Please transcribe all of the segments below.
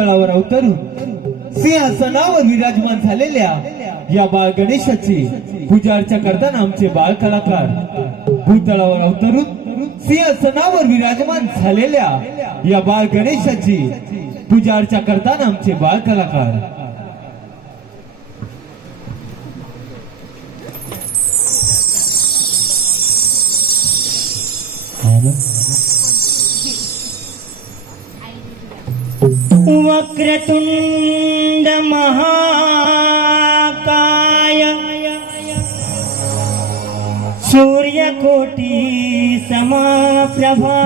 तळावर अवतरून सिंहासनावर विराजमान झालेल्या या बाळ गणेशाची पूजा अर्चा करताना आमचे बाळ कलाकार भूतळावर अवतरून सिंहासनावर विराजमान झालेल्या या बाळ गणेशाची पूजा अर्चा करताना आमचे बाळ कलाकार Mm-hmm. वक्रतुण्ड महाकाय। सूर्यकोटि समाप्रभा।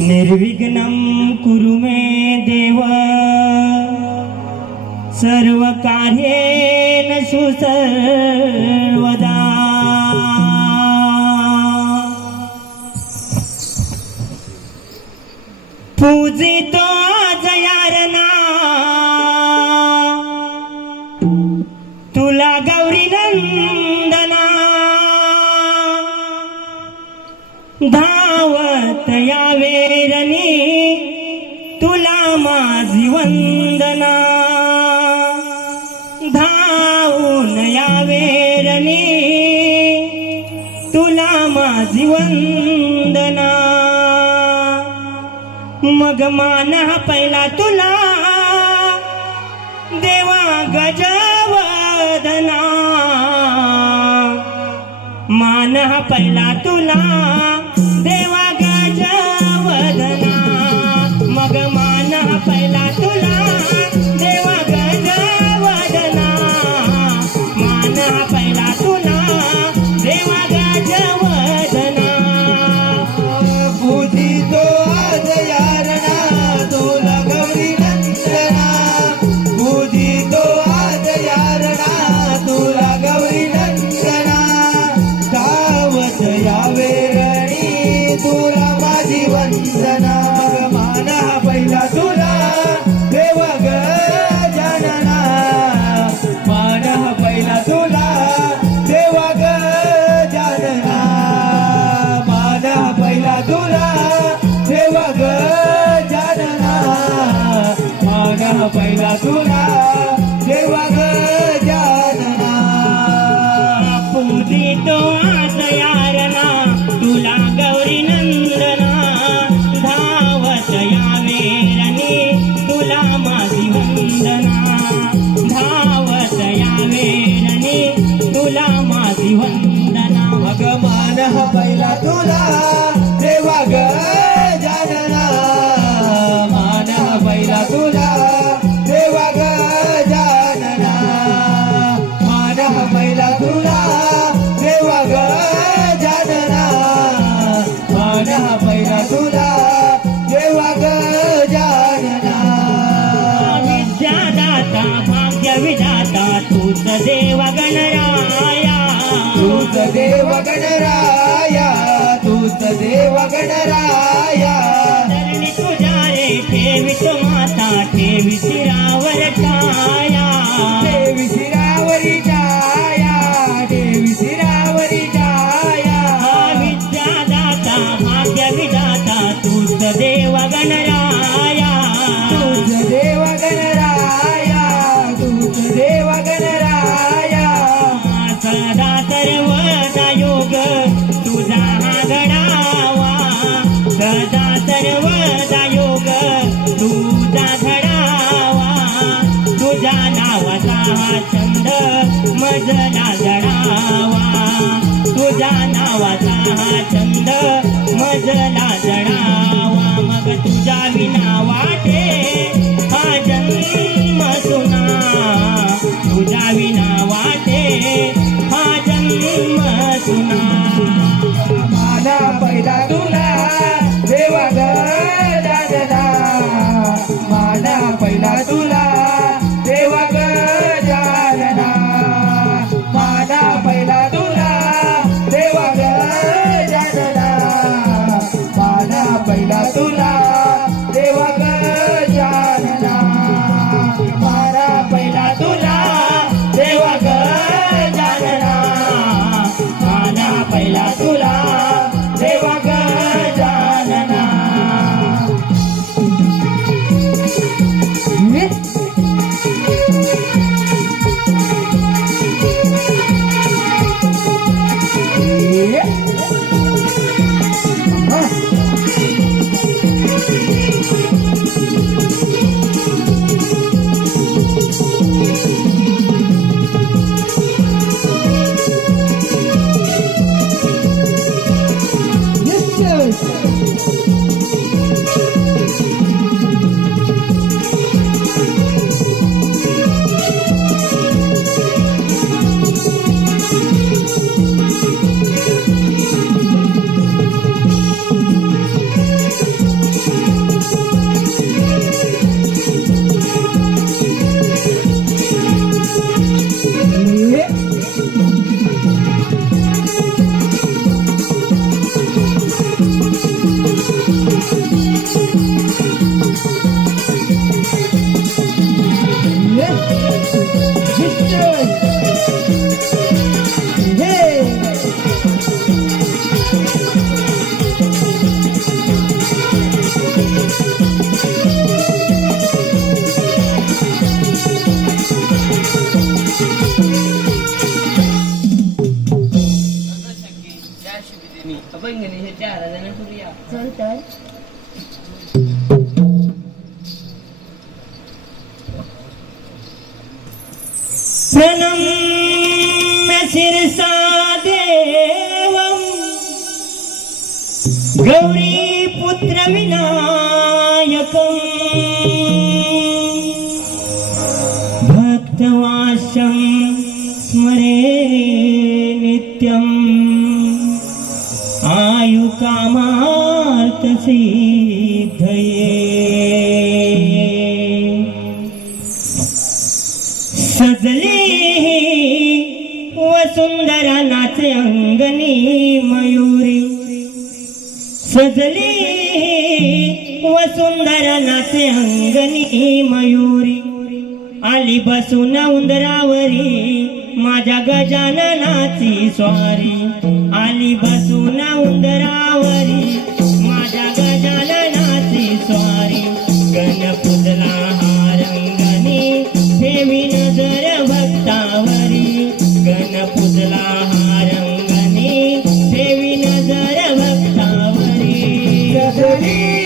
निर्विघ्नं कुरु मे देव। सर्वकार्येण सुसर्वदा। तुला गौरी नंदना. धावत या वेरणी तुला माझी वंदना. धावून या वेरणी तुला माझी वंदना. मग मान हा पहिला तुला देवा गजावा साधना. मान हा पहिला तुला. no bailas sola. Yeah. English आराधना करूया चल तर प्रणम्य शिरसा देवम् गौरी सजली वसुंधरा नाचे अंगणी मयुरी. आली बसून उंदरावरी माझ्या गजाननाची स्वारी. आली बसून उंदरावरी Natalie.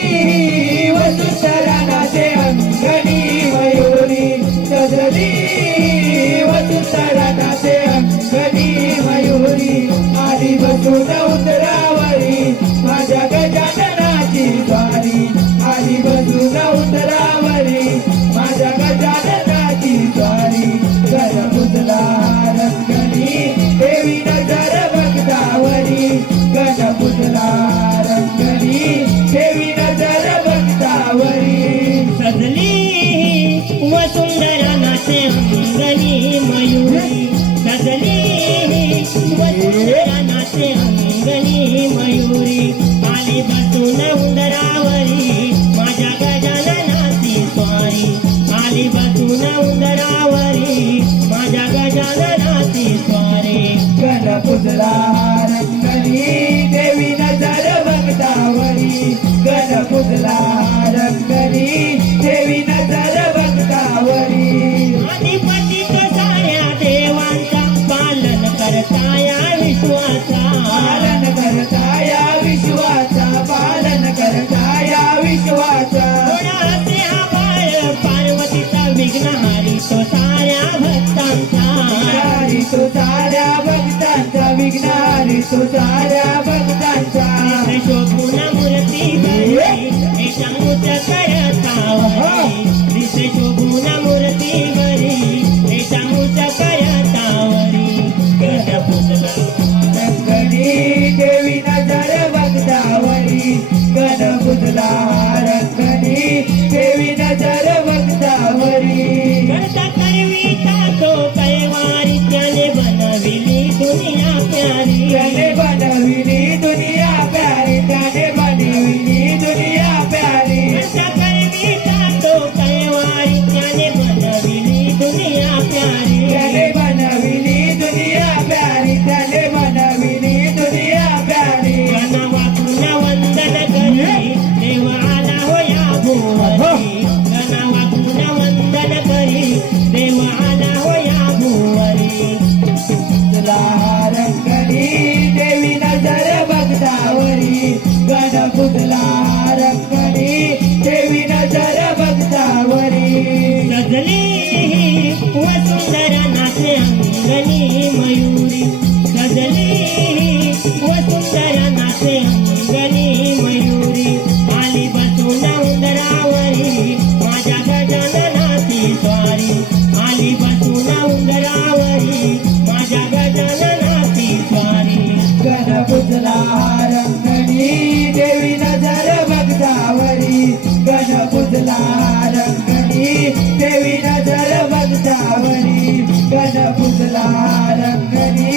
अंगणी मयुरी आली बसून उदरावरी माझ्या गजाननाची स्वारी. आली बसून उदरावरी माझ्या गजाननाची स्वारी. गण पुजला lejos Gane.